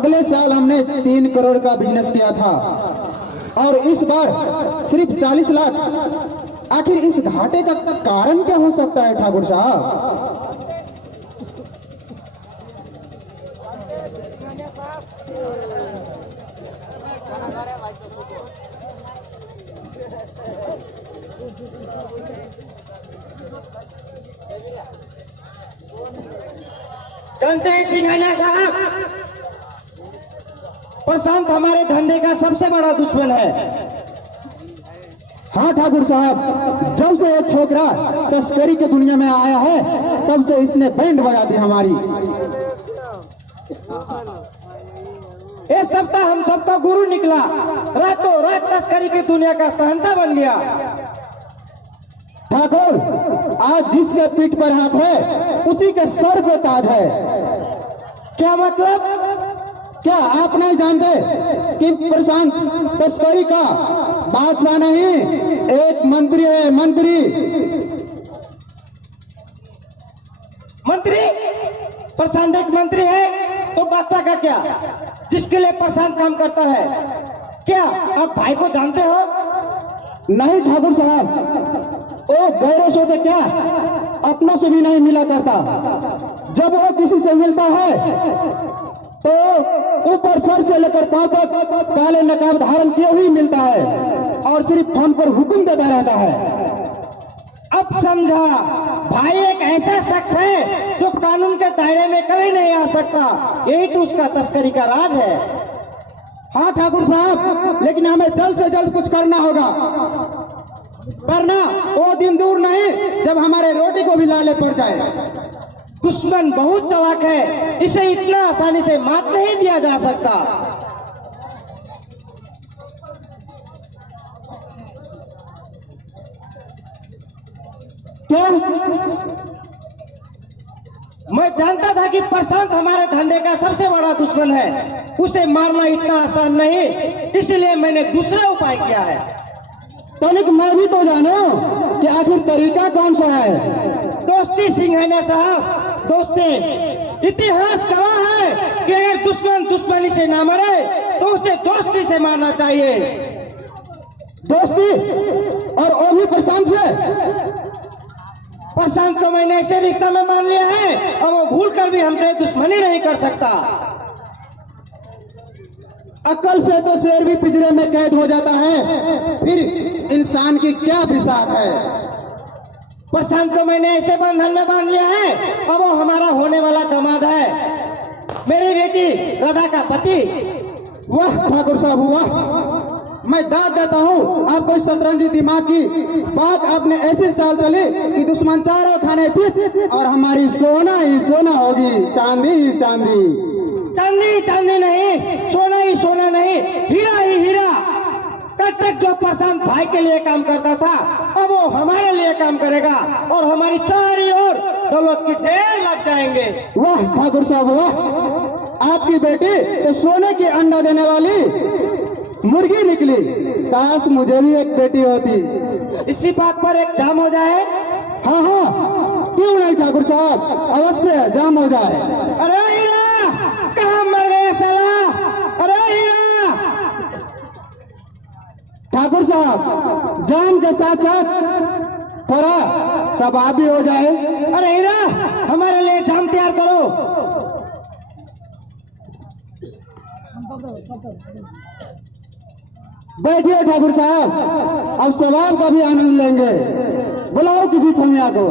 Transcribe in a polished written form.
अगले साल हमने 3 करोड़ का बिजनेस किया था और इस बार सिर्फ 40 लाख। आखिर इस घाटे का कारण क्या हो सकता है ठाकुर साहब? जानते हैं सिंघानिया साहब, प्रशांत हमारे धंधे का सबसे बड़ा दुश्मन है। हाँ ठाकुर साहब, जब से ये छोकरा तस्करी के दुनिया में आया है तब से इसने बैंड बजा दी हमारी। इस सप्ताह हम सबका गुरु निकला, रातों रात तस्करी की दुनिया का शहंशाह बन गया। ठाकुर, आज जिसके पीठ पर हाथ है उसी के सर पे ताज है। क्या मतलब? क्या आप नहीं जानते कि प्रशांत तस्करी का बादशाह नहीं, एक मंत्री है, मंत्री। मंत्री? प्रशांत एक मंत्री है तो बादशाह का क्या? जिसके लिए प्रशांत काम करता है। क्या आप भाई को जानते हो? नहीं ठाकुर साहब, वो गैरों से क्या अपनों से भी नहीं मिला करता। जब वो किसी से मिलता है तो ऊपर सर से लेकर पांव तक काले नकाब धारण किए हुए मिलता है और सिर्फ फोन पर हुक्म देता रहता है। अब समझा, भाई एक ऐसा शख्स है जो कानून के दायरे में कभी नहीं आ सकता। यही तो उसका तस्करी का राज है। हाँ ठाकुर साहब, लेकिन हमें जल्द से जल्द कुछ करना होगा, वरना वो दिन दूर नहीं जब हमारे रोटी को भी लाले पड़ जाए। दुश्मन बहुत चालाक है, इसे इतना आसानी से मात नहीं दिया जा सकता। क्या? मैं जानता था कि प्रशांत हमारे धंधे का सबसे बड़ा दुश्मन है। उसे मारना इतना आसान नहीं, इसलिए मैंने दूसरा उपाय किया है। तो लेकिन मैं भी तो जानू कि आखिर तरीका कौन सा है। दोस्ती सिंघानिया साहब, दोस्ती। इतिहास गवाह है कि अगर दुश्मन दुश्मनी से ना मरे तो उसे दोस्ती से मारना चाहिए। दोस्ती? और वो भी प्रशांत से? प्रशांत को मैंने ऐसे रिश्ता में मान लिया है और वो भूल कर भी हमसे दुश्मनी नहीं कर सकता। अकल से तो शेर भी पिंजरे में कैद हो जाता है, फिर इंसान की क्या बिसात है। प्रशांत को मैंने ऐसे बंधन में बांध लिया है और वो हमारा होने वाला दामाद है, मेरी बेटी राधा का पति। वाह ठाकुर साहब वाह, मैं दाद देता हूँ आपको इस शतरंजी दिमाग की बात। आपने ऐसी चाल चली कि दुश्मन चारों खाने चित और हमारी सोना ही सोना होगी, चांदी ही चांदी। चांदी चांदी नहीं, सोना ही सोना नहीं, हीरा ही हीरा। कल तक जो प्रशांत भाई के लिए काम करता था अब वो हमारे लिए काम करेगा और हमारी चारों ओर दौलत की ढेर लग जाएंगे। वाह ठाकुर साहब वाह, आपकी बेटी तो सोने की अंडा देने वाली मुर्गी निकली। काश मुझे भी एक बेटी होती। इसी बात पर एक जाम हो जाए। हाँ हाँ, क्यों नहीं ठाकुर साहब, अवश्य जाम हो जाए। अरे हीरा, कहाँ मर गए साला? अरे हीरा! ठाकुर साहब, जाम के साथ साथ थोड़ा सवाब भी हो जाए। अरे हीरा, हमारे लिए जाम तैयार करो। बैठिए ठाकुर साहब, अब सवाब का भी आनंद लेंगे। बुलाओ किसी छमिया को।